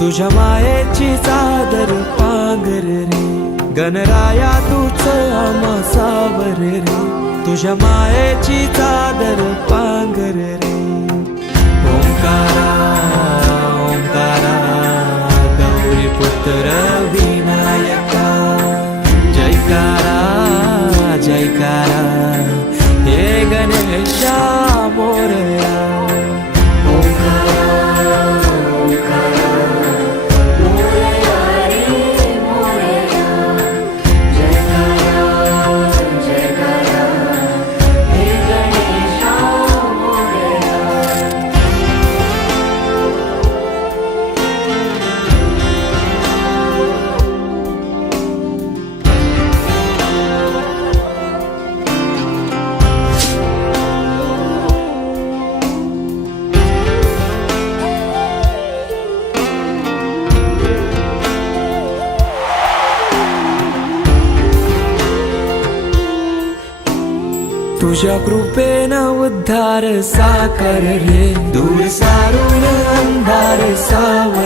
तुझ्या मायेची चादर पांघर रे, गणराया तूच आम्हा सावर रे, तुझ्या मायेची चादर पांघर रे. ओंकारा ओंकारा गौरी पुत्र विनायका, जयकारा जयकारा हे गणेशा मोरया. तुझ्या कृपेनं उद्धार साकार रे, दूर सारून अंधार सावर